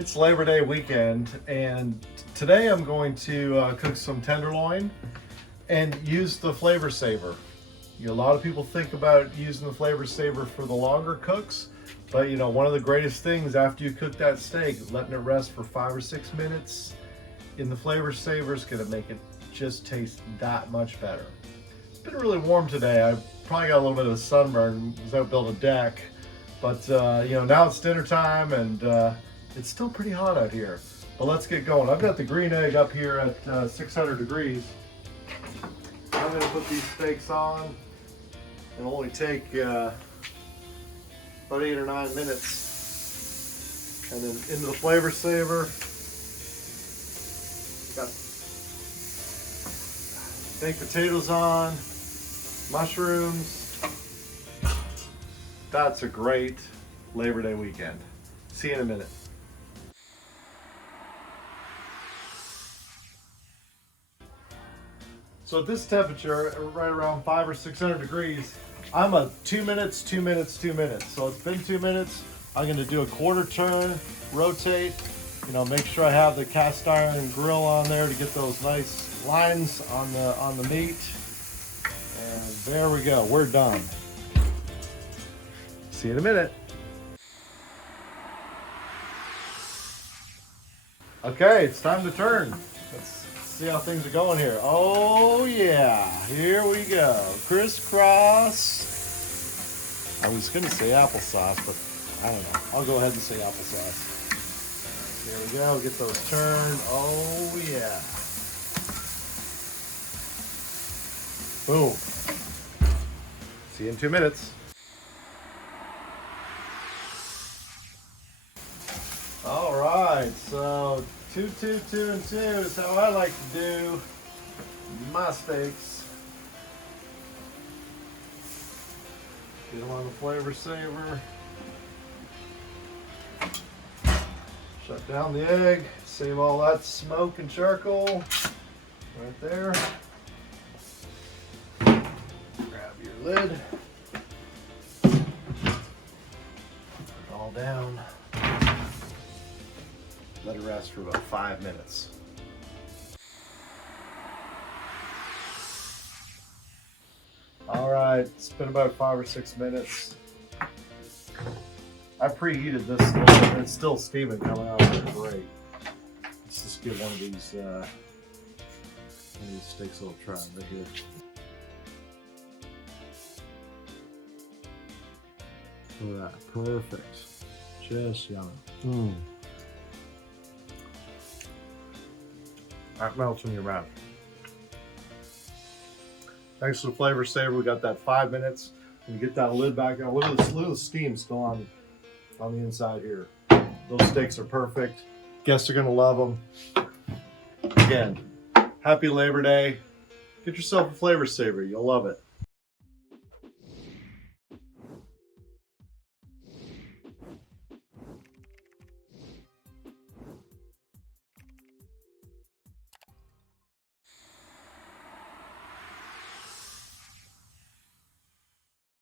It's Labor Day weekend, and today I'm going to cook some tenderloin and use the flavor saver. A lot of people think about using the flavor saver for the longer cooks, but one of the greatest things after you cook that steak, letting it rest for 5 or 6 minutes in the flavor saver is going to make it just taste that much better. It's been really warm today. I probably got a little bit of a sunburn because I built a deck, but now it's dinner time and it's still pretty hot out here, but let's get going. I've got the green egg up here at 600 degrees. I'm going to put these steaks on. It'll only take about 8 or 9 minutes. And then into the flavor saver. Got baked potatoes on, mushrooms. That's a great Labor Day weekend. See you in a minute. So at this temperature, right around 500 or 600 degrees, I'm a 2 minutes, 2 minutes, 2 minutes. So it's been 2 minutes. I'm gonna do a quarter turn, rotate, make sure I have the cast iron grill on there to get those nice lines on the meat. And there we go, we're done. See you in a minute. Okay, it's time to turn. Let's see how things are going here. Oh yeah, here we go. Crisscross. I was gonna say applesauce, but I don't know. I'll go ahead and say applesauce. Here we go, get those turned. Oh yeah. Boom. See you in 2 minutes. All right, so 2, 2, 2, and 2 is how I like to do my steaks. Get them on the flavor saver. Shut down the egg. Save all that smoke and charcoal right there. Grab your lid. Put it all down. Let it rest for about 5 minutes. All right, it's been about 5 or 6 minutes. I preheated this and it's still steaming coming out. Great. Let's just give one of these steaks a little try right here. Look at that, perfect. Just yummy. That melts in your mouth. Thanks to the flavor saver, we got that 5 minutes. And get that lid back on. Look at the steam still on the inside here. Those steaks are perfect. Guests are gonna love them. Again, happy Labor Day. Get yourself a flavor saver, you'll love it.